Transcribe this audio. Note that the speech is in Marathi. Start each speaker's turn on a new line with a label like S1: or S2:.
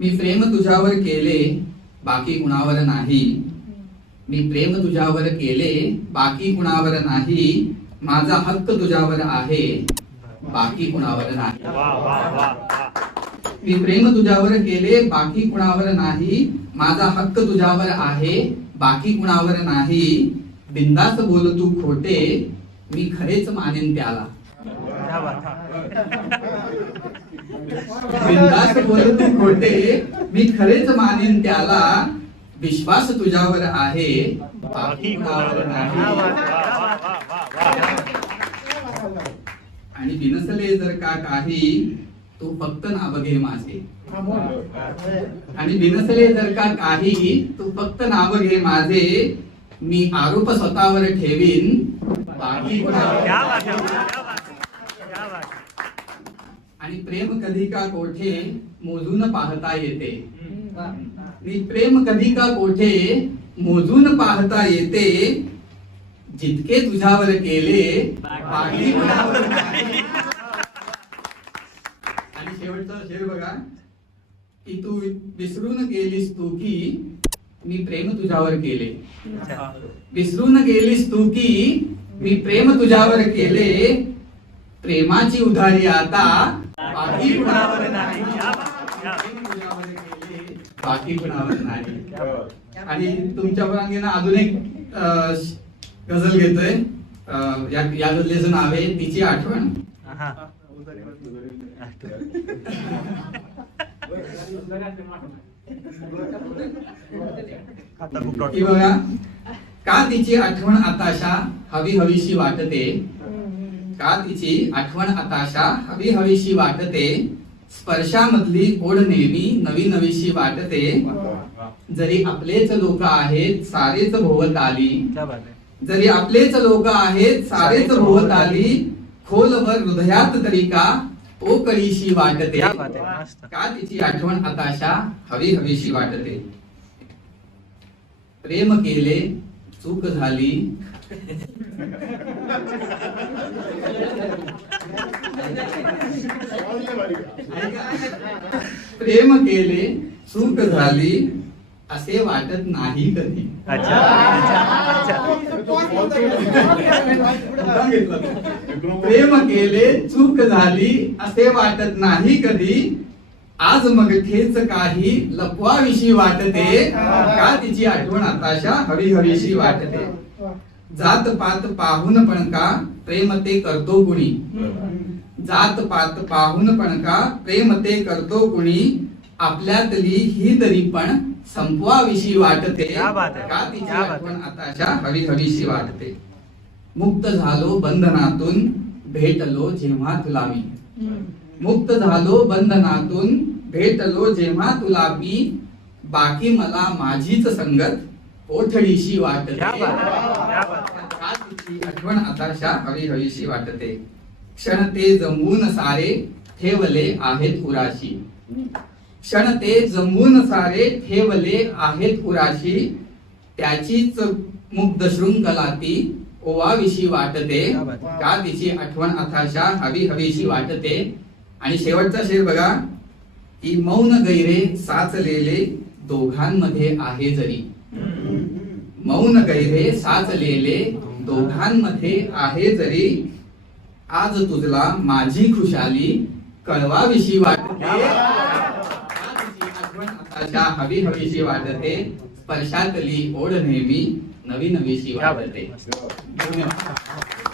S1: मी प्रेम तुझ्यावर केले बाकी कुणावर नाही. मी प्रेम तुझ्यावर केले बाकी कुणावर नाही. माझा हक्क तुझ्यावर आहे बाकी कुणावर नाही. मी प्रेम तुझ्यावर केले बाकी कुणावर नाही. माझा हक्क तुझ्यावर आहे बाकी कुणावर नाही. बिंदास बोल तू खोटे मी खरेच मानेन त्याला. बिंदास खोटे. मी खरेच मानेन त्याला विश्वास तुझ्यावर आहे. बाकी आणि बिनसले जर का काही तू फक्त नाव घे माझे. आणि बिनसले जर का काही तू फक्त नाव घे माझे. मी आरोप स्वतःवर ठेवीन. बाकी कुणावर
S2: क्या बात है क्या बात है क्या बात है.
S1: आणि प्रेम कधी का कोठे मोजून पाहता येते मी प्रेम कधी का कोठे मोजून पाहता येते जितके तुझ्यावर केले बाकी. आणि शेवटचा शेर बघा की तू विसरून गेलीस तू की मी प्रेम तुझ्यावर केले. विसरून गेलीस तू की मी प्रेम तुझ्यावर केले प्रेमाची उधारी आता बाकी कुणावर नाही. बाकी कुणावर नाही. आणि तुमच्या परवानगीनं अजून एक गझल घेतोय. या गझलेचं नाव आहे तिची आठवण.
S2: हा.
S1: बघा का तिची आठवण आताशा हवी हवीशी वाटते? का तिची आठवण आताशा हवी हवीशी वाटते. स्पर्शामधली ओढ नेहमी नवी नवीशी वाटते. जरी आपलेच लोक आहेत सारेच भोवत आली जरी आपलेच लोक आहेत सारेच भोवत आली खोलवर हृदयात तरी का ओ कळीशी वाटते का तिची आठवण आताशा हवी हवीशी वाटते. प्रेम केले चूक झाली. प्रेम केले चूक झाली असे वाटत नाही कधी. प्रेम केले चूक झाली असे वाटत नाही कधी. आज मग ठेच काही लपवाविषयी वाटते. का तिची आठवण आताशा हवी हवीशी वाटते? जात पात पाहून पण का प्रेम ते करतो कुणी? जात पात पाहून पण का प्रेम ते करतो कुणी? आपल्यातली ही तरी पण संपवाविषयी वाटते.
S2: क्या बात
S1: का तिची. आठवण आताशा हवी हवीशी वाटते. मुक्त झालो बंधनातून भेटलो जेव्हा तुला मी. मुक्त झालो बंधनातून भेटलो जेव्हा तुला मी. बाकी मला माझीच संगत कोठडीशी वाटते. आठवण आताशा हवी हवीशी वाटते? क्षण ते जमवून सारे ठेवले आहेत उराशी. क्षण ते जमवून सारे ठेवले आहेत उराशी. त्याचीच मुग्ध शृंखला ती ओवाविषी वाटते. का तिची आठवण अथाशा हवी हवीशी वाटते? आणि शेवटचा शेर बघा. की मौन गैरे साचलेले दोघांमध्ये आहे जरी. मौन गैरे साचलेले दोघांमध्ये आहे जरी आज तुझला माझी खुशाली कळवाविषयी वाटते. आठवण हवी हवीशी वाटते स्पर्शातली ओढ नेहमी नवी नवीशी वाटते. धन्यवाद.